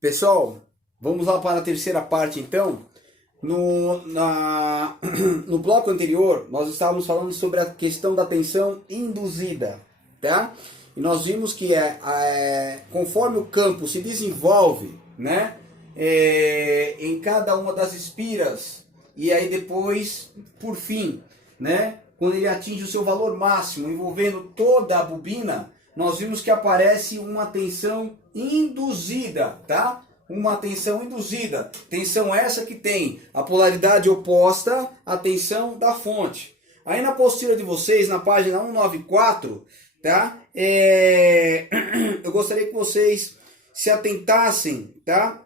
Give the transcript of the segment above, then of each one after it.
Pessoal, vamos lá para a terceira parte então. No bloco anterior, nós estávamos falando sobre a questão da tensão induzida, tá? E nós vimos que conforme o campo se desenvolve, né, em cada uma das espiras, e aí depois, por fim, né, quando ele atinge o seu valor máximo, envolvendo toda a bobina, nós vimos que aparece uma tensão induzida, tá? Uma tensão induzida. Tensão essa que tem a polaridade oposta à tensão da fonte. Aí na apostila de vocês, na página 194, tá? Eu gostaria que vocês se atentassem, tá?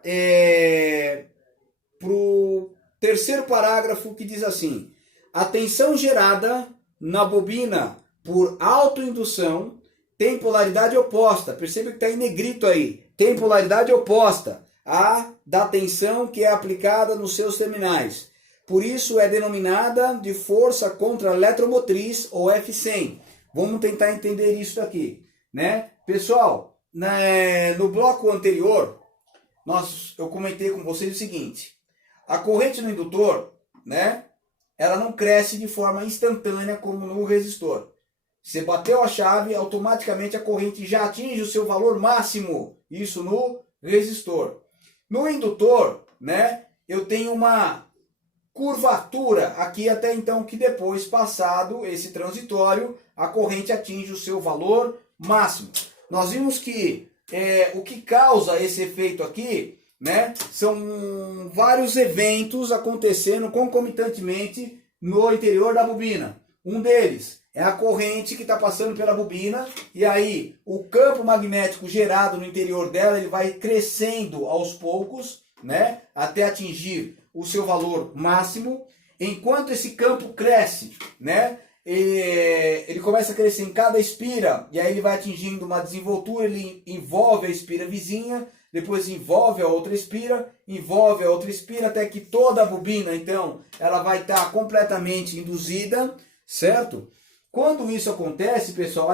Para o terceiro parágrafo que diz assim: a tensão gerada na bobina por autoindução tem polaridade oposta. Perceba que está em negrito aí. Tem polaridade oposta à da tensão que é aplicada nos seus terminais. Por isso é denominada de força contra-eletromotriz ou F100. Vamos tentar entender isso daqui, né? Pessoal, no bloco anterior, eu comentei com vocês o seguinte: a corrente no indutor, né, ela não cresce de forma instantânea como no resistor. Você bateu a chave, automaticamente a corrente já atinge o seu valor máximo. Isso no resistor. No indutor, né, eu tenho uma curvatura aqui até então, que depois, passado esse transitório, a corrente atinge o seu valor máximo. Nós vimos que o que causa esse efeito aqui, né, são vários eventos acontecendo concomitantemente no interior da bobina. Um deles é a corrente que está passando pela bobina, e aí o campo magnético gerado no interior dela, ele vai crescendo aos poucos, né, até atingir o seu valor máximo. Enquanto esse campo cresce, né, ele começa a crescer em cada espira, e aí ele vai atingindo uma desenvoltura, ele envolve a espira vizinha, depois envolve a outra espira, até que toda a bobina, então, ela vai estar completamente induzida, certo? Quando isso acontece, pessoal,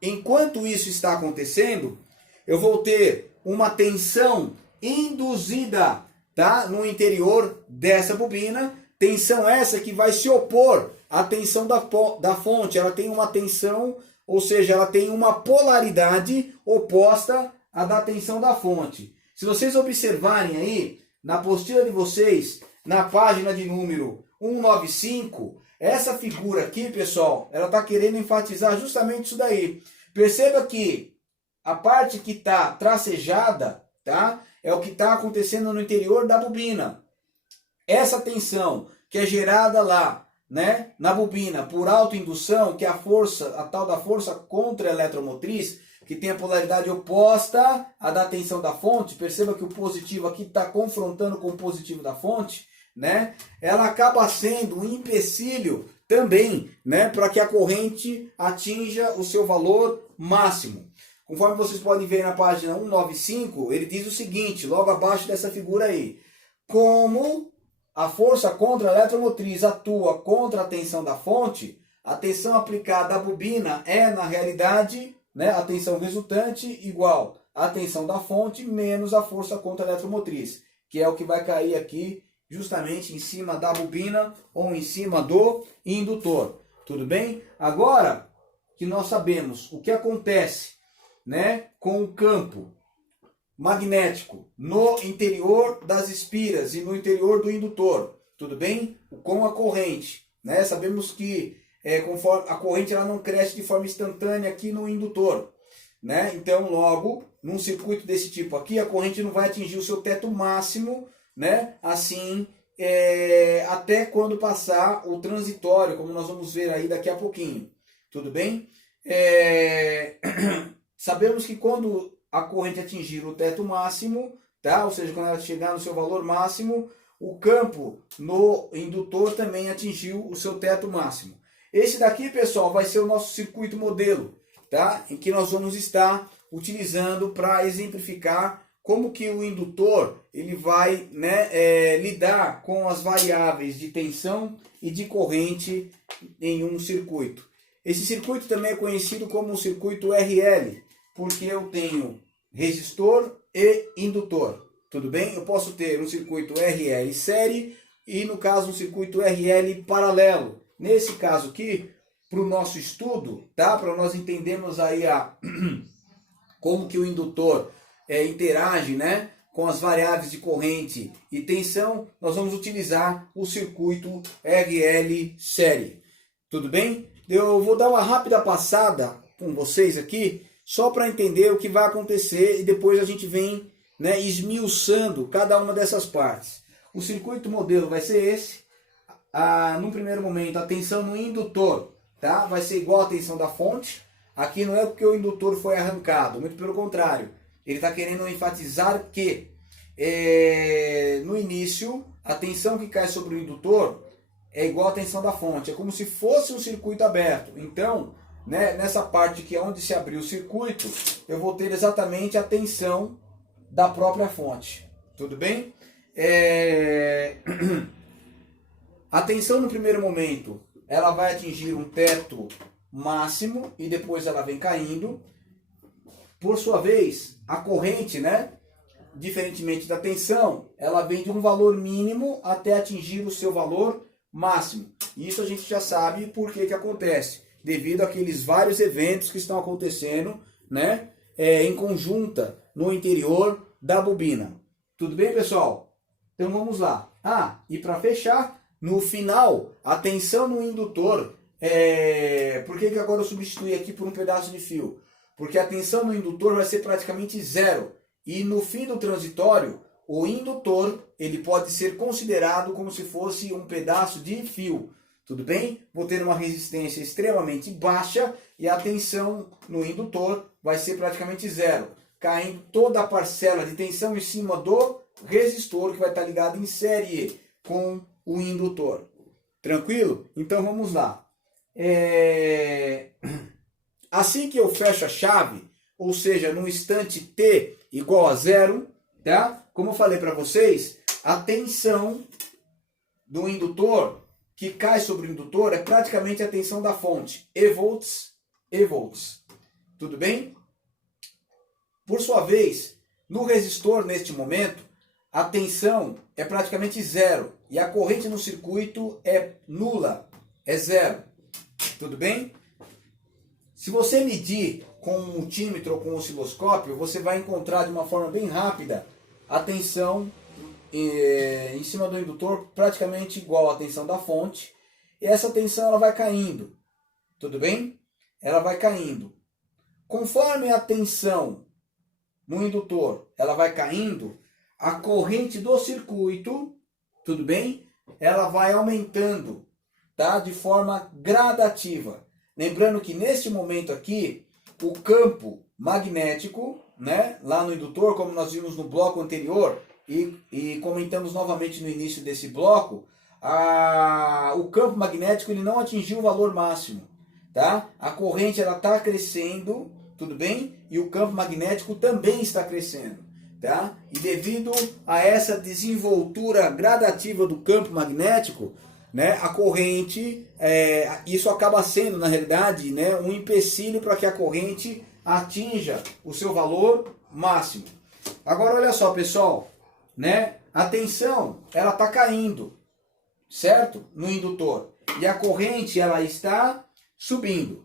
enquanto isso está acontecendo, eu vou ter uma tensão induzida, tá, no interior dessa bobina, tensão essa que vai se opor à tensão da fonte. Ela tem uma tensão, ou seja, ela tem uma polaridade oposta à da tensão da fonte. Se vocês observarem aí, na apostila de vocês, na página de número 195, essa figura aqui, pessoal, ela está querendo enfatizar justamente isso daí. Perceba que a parte que está tracejada, tá, é o que está acontecendo no interior da bobina. Essa tensão que é gerada lá, né, na bobina por autoindução, que é a tal da força contra-eletromotriz, que tem a polaridade oposta à da tensão da fonte. Perceba que o positivo aqui está confrontando com o positivo da fonte, né? Ela acaba sendo um empecilho também, né, para que a corrente atinja o seu valor máximo. Conforme vocês podem ver na página 195, ele diz o seguinte, logo abaixo dessa figura aí: como a força contra-eletromotriz atua contra a tensão da fonte, a tensão aplicada à bobina é, na realidade, né, a tensão resultante igual à tensão da fonte menos a força contra-eletromotriz, que é o que vai cair aqui justamente em cima da bobina ou em cima do indutor. Tudo bem? Agora que nós sabemos o que acontece, né, com o campo magnético no interior das espiras e no interior do indutor, tudo bem? Com a corrente, né? Sabemos que conforme a corrente ela não cresce de forma instantânea aqui no indutor, né? Então, logo, num circuito desse tipo aqui, a corrente não vai atingir o seu teto máximo, né? Assim, até quando passar o transitório, como nós vamos ver aí daqui a pouquinho, tudo bem? Sabemos que quando a corrente atingir o teto máximo, tá? Ou seja, quando ela chegar no seu valor máximo, o campo no indutor também atingiu o seu teto máximo. Esse daqui, pessoal, vai ser o nosso circuito modelo, tá? Em que nós vamos estar utilizando para exemplificar como que o indutor ele vai, né, lidar com as variáveis de tensão e de corrente em um circuito. Esse circuito também é conhecido como o circuito RL, porque eu tenho resistor e indutor. Tudo bem? Eu posso ter um circuito RL série e, no caso, um circuito RL paralelo. Nesse caso aqui, para o nosso estudo, tá? Para nós entendermos aí como que o indutor interage, né, com as variáveis de corrente e tensão, nós vamos utilizar o circuito RL série. Tudo bem? Eu vou dar uma rápida passada com vocês aqui, só para entender o que vai acontecer e depois a gente vem, né, esmiuçando cada uma dessas partes. O circuito modelo vai ser esse. No primeiro momento, a tensão no indutor, tá, vai ser igual à tensão da fonte. Aqui não é porque o indutor foi arrancado, muito pelo contrário. Ele está querendo enfatizar que no início a tensão que cai sobre o indutor é igual à tensão da fonte. É como se fosse um circuito aberto. Então, né, nessa parte que é onde se abriu o circuito, eu vou ter exatamente a tensão da própria fonte. Tudo bem? A tensão no primeiro momento, ela vai atingir um teto máximo e depois ela vem caindo. Por sua vez, a corrente, né, diferentemente da tensão, ela vem de um valor mínimo até atingir o seu valor máximo. Isso a gente já sabe por que acontece. Devido àqueles vários eventos que estão acontecendo, né, em conjunta no interior da bobina. Tudo bem, pessoal? Então vamos lá. E para fechar, no final, a tensão no indutor, por que agora eu substituí aqui por um pedaço de fio? Porque a tensão no indutor vai ser praticamente zero. E no fim do transitório, o indutor ele pode ser considerado como se fosse um pedaço de fio. Tudo bem? Vou ter uma resistência extremamente baixa e a tensão no indutor vai ser praticamente zero, caindo toda a parcela de tensão em cima do resistor que vai estar ligado em série com o indutor. Tranquilo? Então vamos lá. Assim que eu fecho a chave, ou seja, no instante t igual a zero, tá? Como eu falei para vocês, a tensão do indutor que cai sobre o indutor é praticamente a tensão da fonte, E volts, E volts. Tudo bem? Por sua vez, no resistor, neste momento, a tensão é praticamente zero e a corrente no circuito é nula, é zero. Tudo bem? Se você medir com um multímetro ou com um osciloscópio, você vai encontrar de uma forma bem rápida a tensão em cima do indutor praticamente igual à tensão da fonte. E essa tensão ela vai caindo. Tudo bem? Ela vai caindo. Conforme a tensão no indutor ela vai caindo, a corrente do circuito, tudo bem? Ela vai aumentando, tá? De forma gradativa. Lembrando que neste momento aqui, o campo magnético, né, lá no indutor, como nós vimos no bloco anterior e comentamos novamente no início desse bloco, o campo magnético ele não atingiu o valor máximo, tá? A corrente ela está crescendo, tudo bem? E o campo magnético também está crescendo, tá? E devido a essa desenvoltura gradativa do campo magnético, né, a corrente, isso acaba sendo, na realidade, né, um empecilho para que a corrente atinja o seu valor máximo. Agora, olha só, pessoal, né, a tensão ela está caindo, certo? No indutor. E a corrente ela está subindo.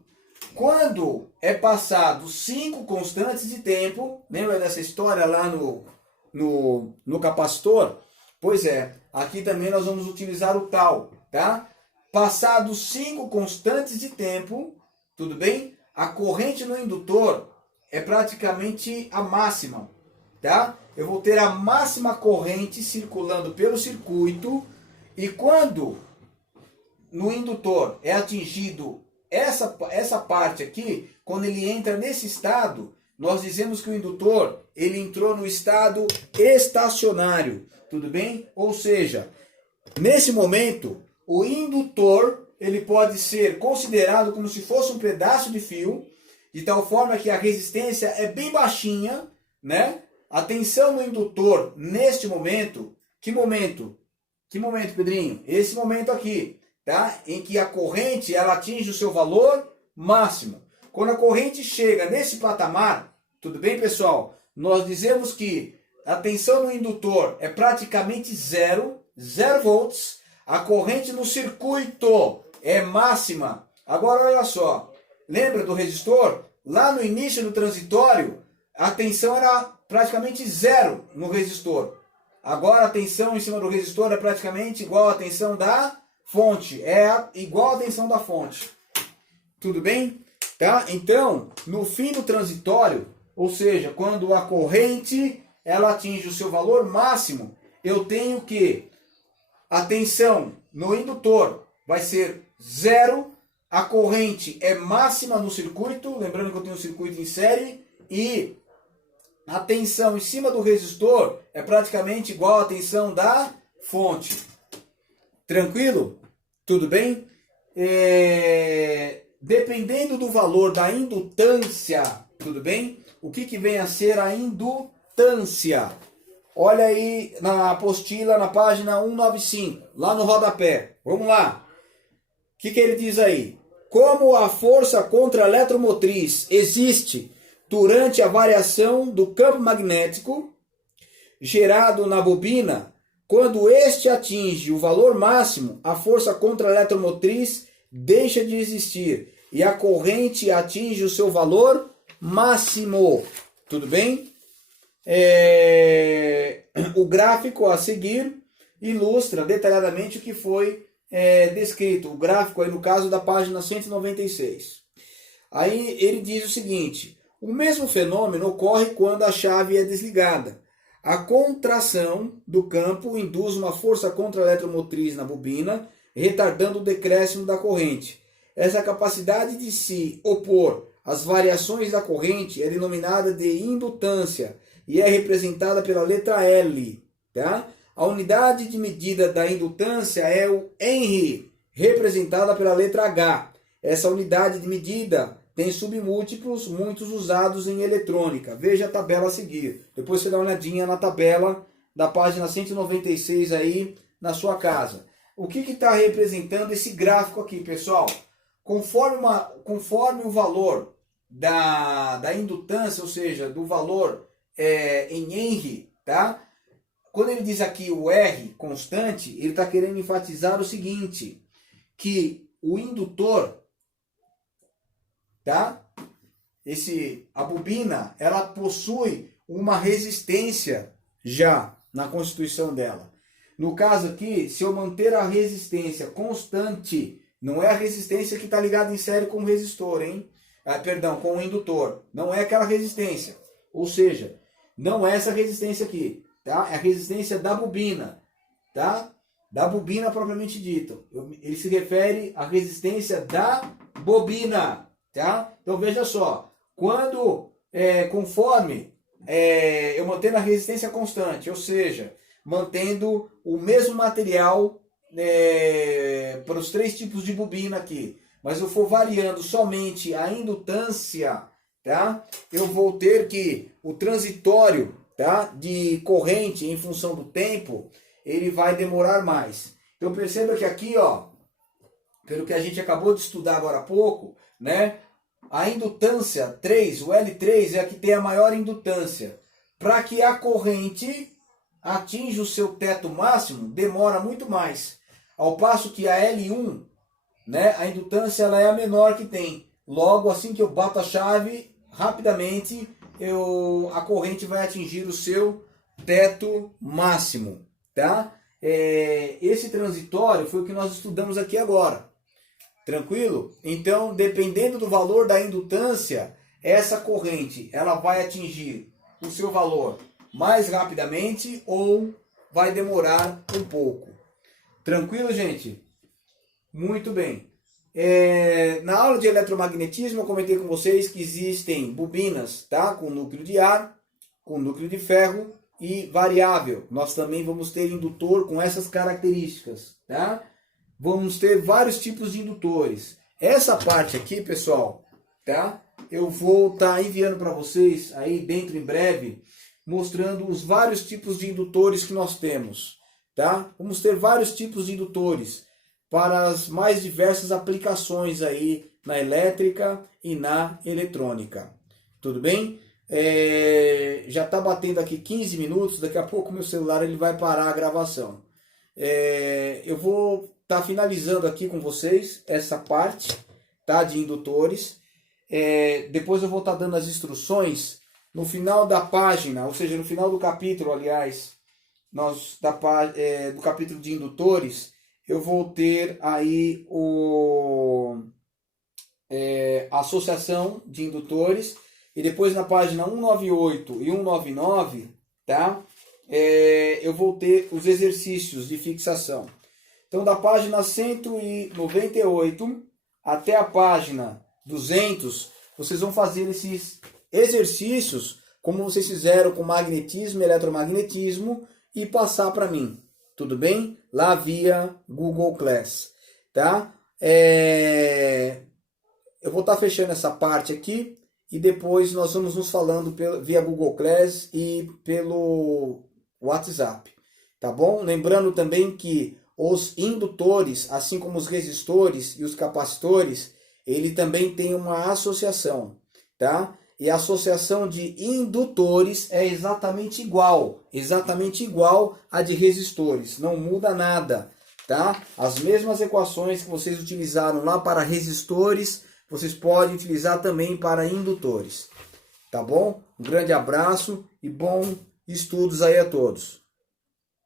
Quando é passado 5 constantes de tempo, lembra dessa história lá no capacitor? Pois é, aqui também nós vamos utilizar o tal, tá? Passados 5 constantes de tempo, tudo bem? A corrente no indutor é praticamente a máxima, tá? Eu vou ter a máxima corrente circulando pelo circuito e quando no indutor é atingido essa parte aqui, quando ele entra nesse estado, nós dizemos que o indutor ele entrou no estado estacionário. Tudo bem? Ou seja, nesse momento, o indutor ele pode ser considerado como se fosse um pedaço de fio, de tal forma que a resistência é bem baixinha, né? A tensão no indutor, neste momento, que momento? Que momento, Pedrinho? Esse momento aqui, tá? Em que a corrente ela atinge o seu valor máximo. Quando a corrente chega nesse patamar, tudo bem, pessoal? nós dizemos que a tensão no indutor é praticamente zero volts, a corrente no circuito é máxima. Agora olha só, lembra do resistor? Lá no início do transitório, a tensão era praticamente zero no resistor. Agora a tensão em cima do resistor é praticamente igual à tensão da fonte, é igual à tensão da fonte. Tudo bem? Tá? Então, no fim do transitório, ou seja, quando a corrente ela atinge o seu valor máximo, eu tenho que a tensão no indutor vai ser zero, a corrente é máxima no circuito, lembrando que eu tenho um circuito em série, e a tensão em cima do resistor é praticamente igual à tensão da fonte. Tranquilo? Tudo bem? Dependendo do valor da indutância, tudo bem? O que vem a ser a indutância? Olha aí na apostila, na página 195, lá no rodapé. Vamos lá. O que ele diz aí? Como a força contra-eletromotriz existe durante a variação do campo magnético gerado na bobina, quando este atinge o valor máximo, a força contra-eletromotriz deixa de existir e a corrente atinge o seu valor máximo. Tudo bem? O gráfico a seguir ilustra detalhadamente o que foi descrito. O gráfico aí no caso da página 196. Aí ele diz o seguinte: o mesmo fenômeno ocorre quando a chave é desligada. A contração do campo induz uma força contra-eletromotriz na bobina, retardando o decréscimo da corrente. Essa capacidade de se opor às variações da corrente é denominada de indutância e é representada pela letra L. Tá? A unidade de medida da indutância é o Henry, representada pela letra H. Essa unidade de medida tem submúltiplos, muitos usados em eletrônica. Veja a tabela a seguir. Depois você dá uma olhadinha na tabela da página 196 aí na sua casa. O que está representando esse gráfico aqui, pessoal? Conforme o valor da indutância, ou seja, do valor em Henry, tá? Quando ele diz aqui o R constante, ele está querendo enfatizar o seguinte, que o indutor, tá? A bobina, ela possui uma resistência já na constituição dela. No caso aqui, se eu manter a resistência constante, não é a resistência que está ligada em série com o resistor, hein? Com o indutor. Não é aquela resistência. Ou seja, não é essa resistência aqui, tá? É a resistência da bobina, tá? Da bobina propriamente dita. Ele se refere à resistência da bobina, tá? Então veja só, conforme eu mantendo a resistência constante, ou seja, mantendo o mesmo material para os três tipos de bobina aqui, mas eu for variando somente a indutância, tá? Eu vou ter que o transitório, tá? De corrente em função do tempo, ele vai demorar mais. Então perceba que aqui, ó, pelo que a gente acabou de estudar agora há pouco, né? A indutância 3, o L3 é a que tem a maior indutância. Para que a corrente atinja o seu teto máximo, demora muito mais. Ao passo que a L1, né, a indutância ela é a menor que tem. Logo, assim que eu bato a chave, rapidamente a corrente vai atingir o seu teto máximo. Tá? Esse transitório foi o que nós estudamos aqui agora. Tranquilo? Então, dependendo do valor da indutância, essa corrente ela vai atingir o seu valor mais rapidamente ou vai demorar um pouco. Tranquilo, gente? Muito bem. Na aula de eletromagnetismo, eu comentei com vocês que existem bobinas, tá? Com núcleo de ar, com núcleo de ferro e variável. Nós também vamos ter indutor com essas características, tá? Vamos ter vários tipos de indutores. Essa parte aqui, pessoal, tá? Eu vou estar enviando para vocês aí dentro em breve, mostrando os vários tipos de indutores que nós temos, tá? Vamos ter vários tipos de indutores para as mais diversas aplicações aí na elétrica e na eletrônica. Tudo bem? Já está batendo aqui 15 minutos, daqui a pouco meu celular ele vai parar a gravação. Eu vou estar finalizando aqui com vocês essa parte, tá, de indutores. Depois eu vou estar dando as instruções no final da página, ou seja, no final do capítulo, aliás, do capítulo de indutores, eu vou ter aí a associação de indutores, e depois na página 198 e 199, tá? Eu vou ter os exercícios de fixação. Então, da página 198 até a página 200, vocês vão fazer esses exercícios como vocês fizeram com magnetismo e eletromagnetismo e passar para mim, tudo bem? Lá via Google Class, tá? Eu vou estar fechando essa parte aqui e depois nós vamos nos falando via Google Class e pelo WhatsApp, tá bom? Lembrando também que os indutores, assim como os resistores e os capacitores, ele também tem uma associação, tá? E a associação de indutores é exatamente igual à de resistores, não muda nada, tá? As mesmas equações que vocês utilizaram lá para resistores, vocês podem utilizar também para indutores, tá bom? Um grande abraço e bons estudos aí a todos.